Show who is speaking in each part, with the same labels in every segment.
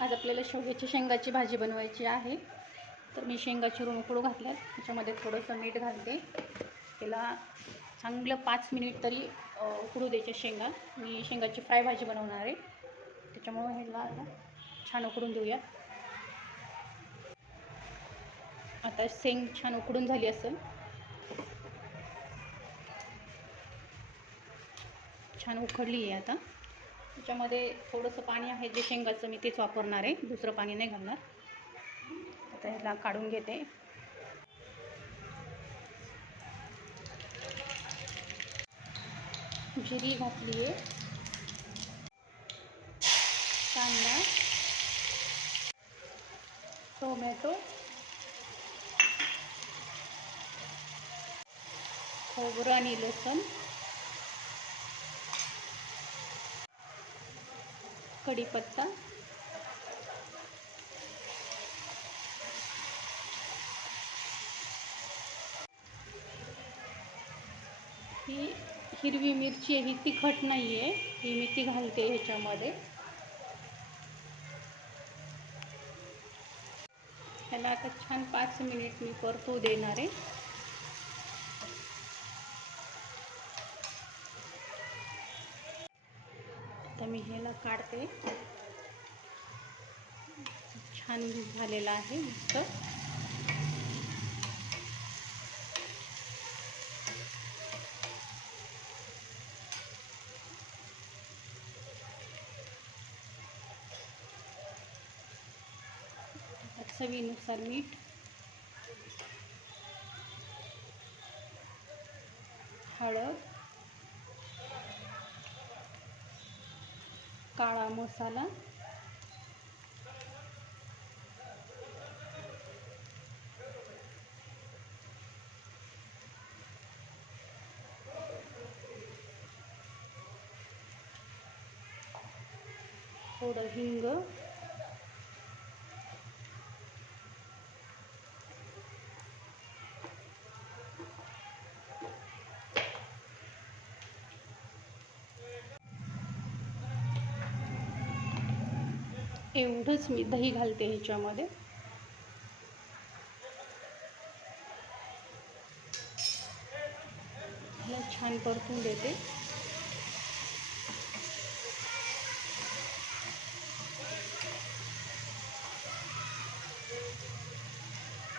Speaker 1: आज आपल्याला शेवग्याची शेंगाची भाजी बनवायची आहे. तर मी शेंगा चिरून उकडू घातल्यात. त्याच्यामध्ये थोडंसं मीठ घालते. त्याला चांगलं पाच मिनिट तरी उकडू द्यायच्या शेंगा. मी शेंगाची फ्राय भाजी बनवणार आहे. त्याच्यामुळं ह्याला छान उकडून देऊया. आता शेंग छान उकडून झाली असेल. छान उकडली आहे आता. त्याच्यामध्ये थोडंसं पाणी आहे जे शेंगाचं मी तेच वापरणार आहे. दुसरं पाणी नाही घालणार. आता ह्याला काढून घेते. जिरी घातली आहे. कांदा टोमॅटो खोबरं आणि लसूण. कढीपत्ता. ही हिरवी मिरची आहे ही तिखट नाही आहे ही मी ती घालते ह्याच्यामध्ये. ह्याला आता छान पाच मिनिट मी परतू देणार आहे. आता काढते. छान झालेला आहे मस्त. चवीनुसार मीठ. हळद. काळा मसाला. थोडं हिंग. एवढंच मी दही घालते ह्याच्यामध्ये. ह्याला छान परतून देते.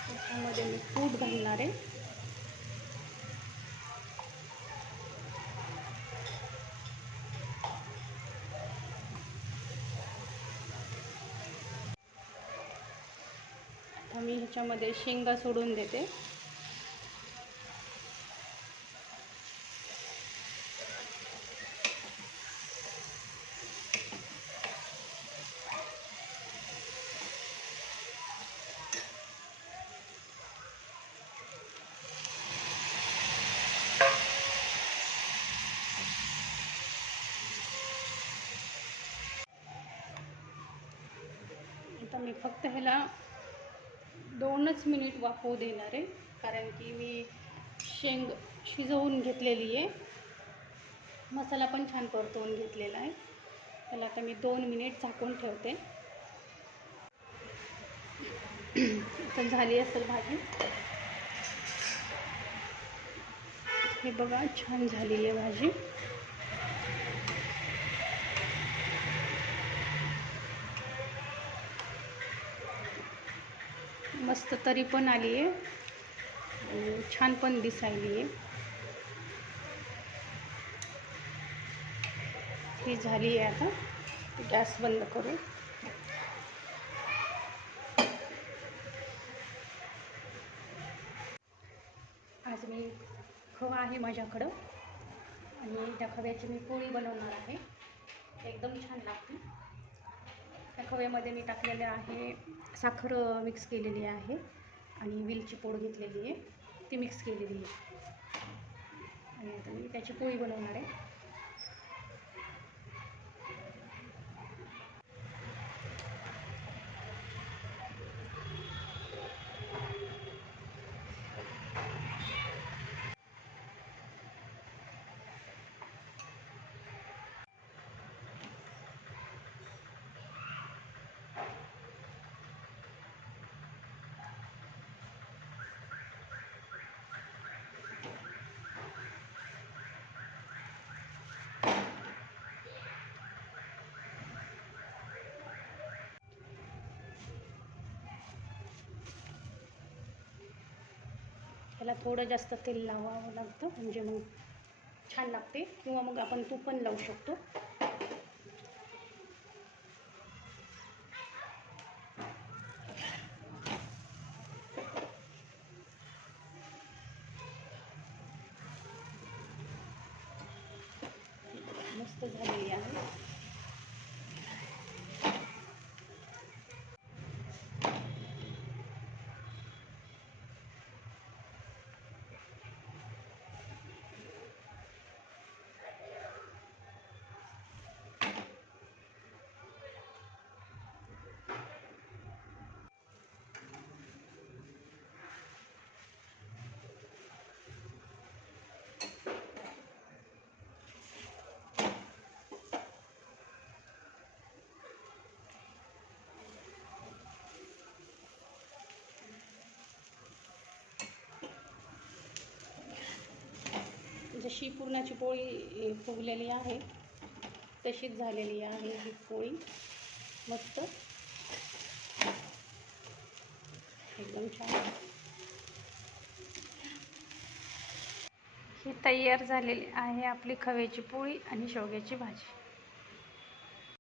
Speaker 1: त्याच्यामध्ये मी कूट घालणार आहे. मी ह्याच्यामध्ये शेंगा सोडून देते. आता मी फक्त ह्याला दोनच मिनिट वाफवू देणार आहे कारण की मी शेंग शिजवून घेतलेली आहे. मसाला पण छान परतवून घेतलेला आहे. त्याला आता मी दोन मिनिट झाकून ठेवते. आता झाली असेल भाजी. हे बघा छान झालेली आहे भाजी. मस्त तरी पण आली आहे. छान पण दिसायली आहे. ही झाली आहे आता. गॅस बंद करू. आज मी खवा आहे माझ्याकडं. आणि त्या खव्याची मी पोळी बनवणार आहे. एकदम छान लागते. खव्यामध्ये मी टाकलेले आहे साखर मिक्स केलेली आहे आणि विलची पोड घेतलेली आहे. ती मिक्स केलेली आहे. आणि आता मी त्याची पोळी बनवणार आहे. त्याला थोडं जास्त तेल लावावं लागतं म्हणजे मग छान लागते. किंवा मग आपण तूप पण लावू शकतो. मस्त झालेली आहे. जशी पुरणाची पोळी फुगलेली आहे तशीच झालेली आहे ही पोळी. मस्त. एकदम छान. ही तयार झालेली आहे आपली खव्याची पोळी आणि शेवग्याची भाजी.